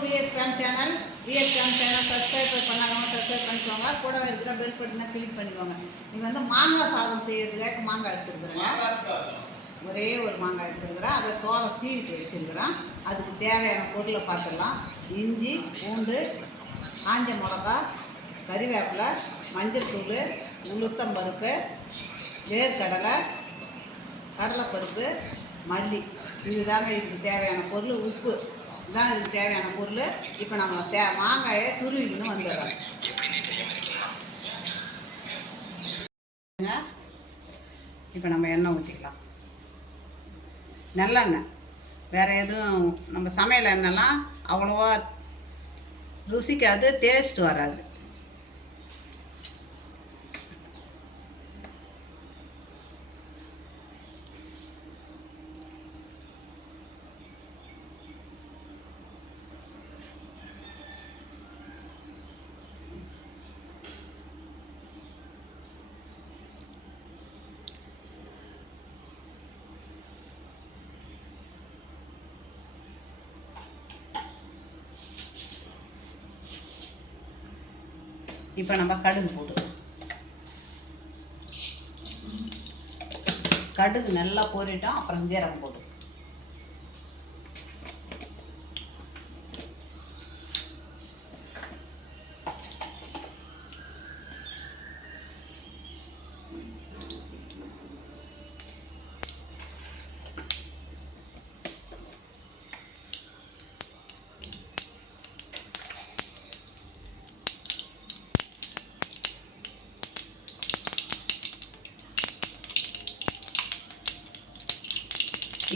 விஎஸ்காம் channel விஎஸ்காம் channel subscribe பண்ணாதவங்க subscribe பண்ணிக்கோங்க. கூடவே இருக்கிற பெல் பட்டனை கிளிக் பண்ணிக்கோங்க. இது வந்து மாங்காய் சாதம் செய்யறதுக்காக மாங்காய் எடுத்துருக்குறேங்க ஒரே ஒரு மாங்காய் எடுத்துருக்குறேன் அதை தோலை சீவிட்டு வச்சுருக்கிறேன். அதுக்கு தேவையான பொருளை பார்த்துடலாம். இஞ்சி பூண்டு காஞ்ச மிளகா கறிவேப்பிலை மஞ்சள் தூள் உளுத்தம்பருப்பு வேர்க்கடலை கடலைப்பருப்பு மல்லி. இதுதாங்க இதுக்கு தேவையான பொருள். உப்பு. இதுதான் இதுக்கு தேவையான பொருள். இப்போ நம்ம தே மாங்காயை துருவிக்கணும் வந்துடுறோம். இப்போ நம்ம எண்ணெய் ஊற்றிக்கலாம் நல்லெண்ணெய். வேறு எதுவும் நம்ம சமையல் எண்ணெய்லாம் அவ்வளோவா ருசிக்காது டேஸ்ட் வராது. இப்போ நம்ம கடுகு போட்டுக்கணும் கடுகு நல்லா போரிட்டோம் அப்புறம் ஜீரகம் போட்டு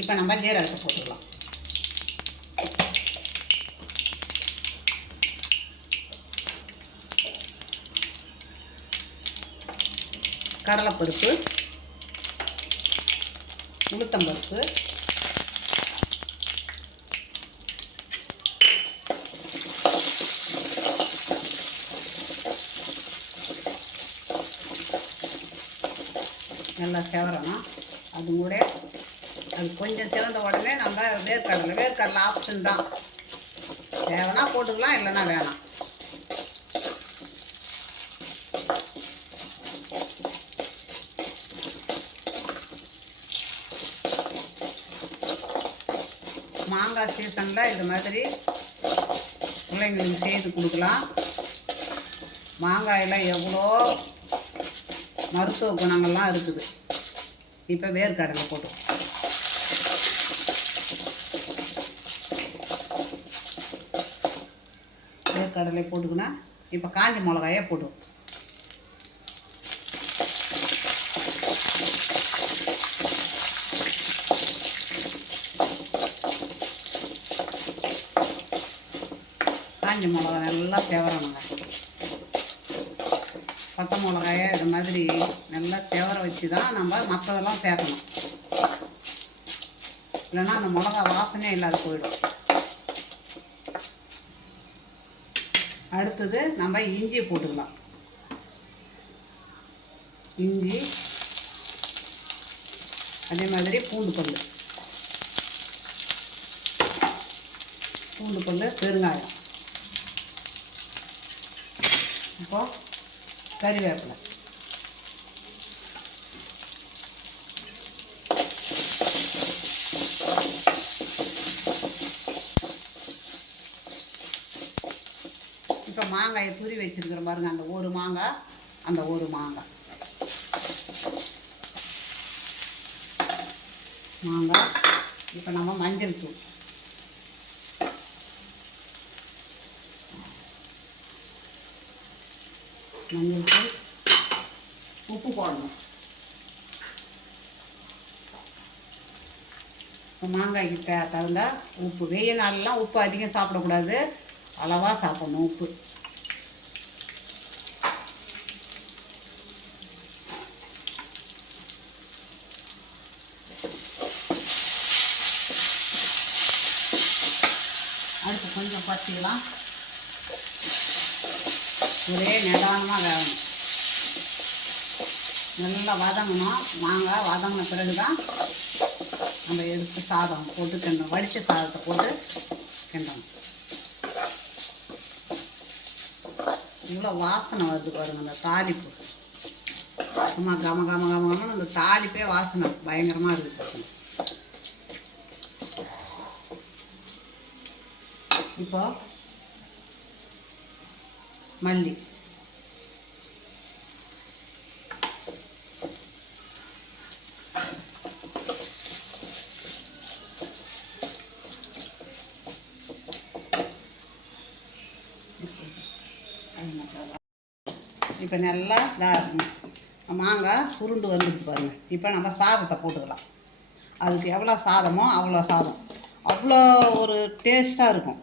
இப்போ நம்ம ஜீரகத்தை போட்டுக்கலாம் கடலைப்பருப்பு உளுத்தம்பருப்பு நல்லா செவரணும். அது கூட அது கொஞ்சம் திறந்த உடனே நம்ம வேர்க்கடலை. வேர்க்கடலை ஆப்ஷன் தான். தேவைன்னா போட்டுக்கலாம் இல்லைன்னா வேணாம். மாங்காய் சீசனில் இது மாதிரி பிள்ளைங்களுக்கு செய்து கொடுக்கலாம். மாங்காயில் எவ்வளோ மருத்துவ குணங்கள்லாம் இருக்குது. இப்போ வேர்க்கடலை போட்டு கடலையை போட்டுக்கினா இப்போ காஞ்ச மிளகாயே போடுவோம். காஞ்ச மிளகா நல்லா தேவரணுங்க பட்டை மிளகாயை இது மாதிரி நல்லா தேவர வச்சு தான் நம்ம மற்றதெல்லாம் சேர்க்கணும். இல்லைன்னா அந்த மிளகா வாசனையே இல்லாத போயிடும். அடுத்தது நம்ம இஞ்சி போட்டுக்கலாம். இஞ்சி அதே மாதிரி பூண்டு பல் பூண்டு பல் பெருங்காயம். இப்போ கறிவேப்பிலை. மாங்காயை துரி வச்சிருக்கிற பாருங்க அந்த ஒரு மாங்காய் அந்த ஒரு மாங்காய். மாங்காய் இப்போ நம்ம மஞ்சள் தூள். மஞ்சள் தூள் உப்பு போடணும். இப்போ மாங்காய்க்கு தகுந்த உப்பு. வெயில் நாளெலாம் உப்பு அதிகம் சாப்பிடக்கூடாது. அளவாக சாப்பிடணும் உப்பு. கொஞ்சம் குறைச்சிக்கலாம் ஒரே நிதானமாக வேணும் நல்லா வதங்கணும். மாங்காய் வதங்கின பிறகு தான் நம்ம எடுத்து சாதம் போட்டு கிண்டணும். வடித்த சாதத்தை போட்டு கிண்டணும். இவ்வளோ வாசனை வருது பாருங்க அந்த தாளிப்பு. சும்மா கம கம கம கமன்னு அந்த தாளிப்பே வாசனை பயங்கரமாக இருக்குது இப்போ மல்லி. இப்போ நல்லா இதாக மாங்காய் சுருண்டு வந்துட்டு பாருங்கள் இப்போ நம்ம சாதத்தை போட்டுக்கலாம். அதுக்கு எவ்வளோ சாதமோ அவ்வளோ சாதம். அவ்வளோ ஒரு டேஸ்ட்டாக இருக்கும்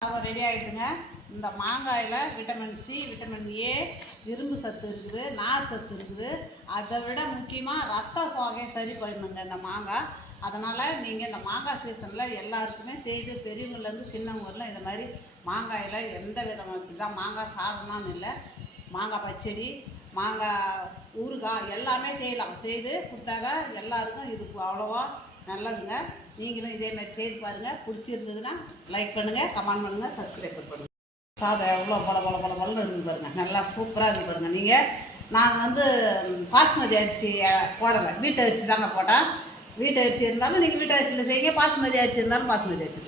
சாதம் ரெடி இந்த மாங்காயில் விட்டமின் சி விட்டமின் ஏ இரும்பு சத்து இருக்குது நார் சத்து இருக்குது. அதை விட முக்கியமாக ரத்த சோகை சரி பண்ணுங்க இந்த மாங்காய். அதனால் நீங்கள் இந்த மாங்காய் சீசனில் எல்லாருக்குமே செய்து பெரியவங்கலேருந்து சின்னவங்க வரலாம். இந்த மாதிரி மாங்காயில் எந்த விதமாக இதுதான் மாங்காய் சாதம்தான் இல்லை. மாங்காய் பச்சடி மாங்காய் ஊறுகாய் எல்லாமே செய்யலாம். செய்து கொடுத்தாக்க எல்லாருக்கும் இது அவ்வளோவா நல்லதுங்க. நீங்களும் இதே மாதிரி செய்து பாருங்கள் பிடிச்சிருந்ததுன்னா லைக் பண்ணுங்கள் கமெண்ட் பண்ணுங்கள் சப்ஸ்கிரைப் பண்ணுங்கள் சாதம் எவ்வளோ பல பல பல பலன்னு இருந்து பாருங்கள் நல்லா சூப்பராக இருந்து பாருங்கள் நீங்கள் நான் வந்து பாஸ்மதி அரிசி போடலை. வீட்டு அரிசி தாங்க போட்டேன். வீட்டு அரிசி இருந்தாலும் நீங்கள் வீட்டு அரிசியில் செய்யுங்க. பாஸ்மதி அரிசி இருந்தாலும் பாஸ்மதி அரிசி